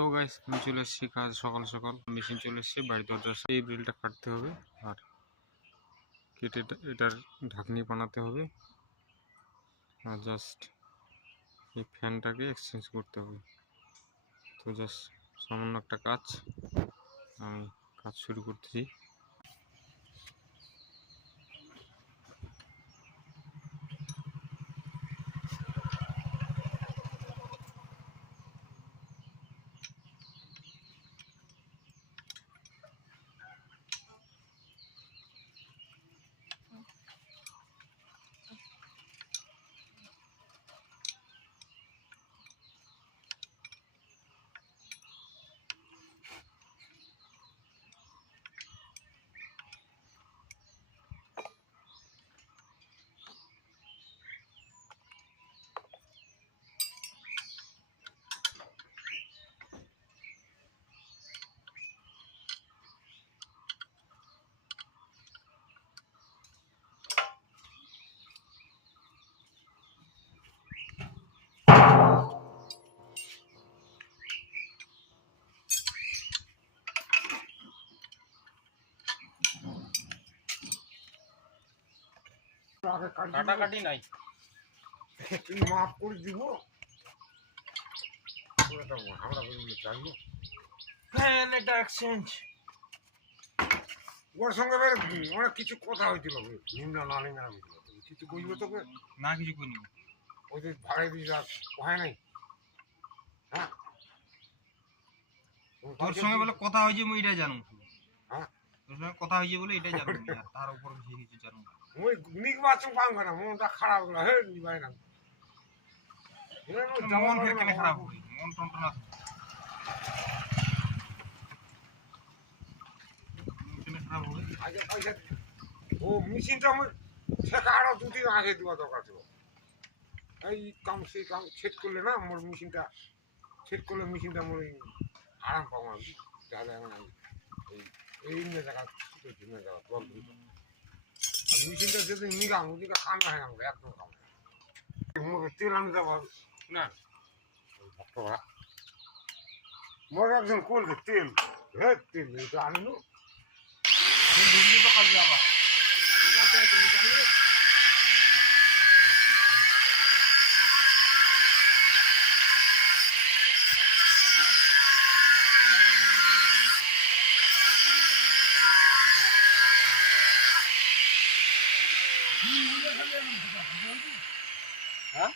So guys আমি চলে এসেছি কাজ সকাল সকাল মেশিন চলে এসেছে বাড়ি দরজার এই গ্রিলটা কাটতে হবে আর কেটে এটার ঢাকনি বানাতে হবে আর জাস্ট এই ফ্যানটাকে এক্সচেঞ্জ করতে হবে। তো জাস্ট সামান্য একটা কাজ, আমি কাজ শুরু করতেছি। কাটাকাটি নাই, তুই মাফ করে দিব আমরা চাইবো ফ্যান এটা এক্সচেঞ্জ। ওর সঙ্গে অনেক কিছু কথা হয়েছিল, নিমরা না নিমরা কিছু কইবে তোকে না কিছু কইনি, ওই যে ভাড়ে দিয়ে হয় নাই। হ্যাঁ তোর সঙ্গে বলে কথা হয়েছে মুই এটা জানো। হ্যাঁ তোর সঙ্গে কথা হয়েছে বলে এটাই জানো, আর তার উপর বেশি কিছু জানো না। ওই নির্বাচন পাঙ্গে না, মনটা খারাপ হলো। হে নিবাই না মন ফের কেন খারাপ হবে, মন টনটন আছে কেন খারাপ হবে। আগে পয়সা ও মেশিনটা আমার শেখা আরো দুদিন আগে দেওয়া দরকার ছিল। এই কাম সেই কাম সেট করলে না আমার মেশিনটা সেট করলে মেশিনটা আমার আরাম পাবো আমি। তাহলে এখন আমি এই জায়গা জায়গা জল দিত আর মেশিনটা যদি নিলাম ওদিকে কামে হয় না, আমার একদম কামে হয় না। তেল আনতে যাবো না, মোর একজন করবে তেল, হে তেল এটা আনিল তো কাল যাবা হ্যাঁ।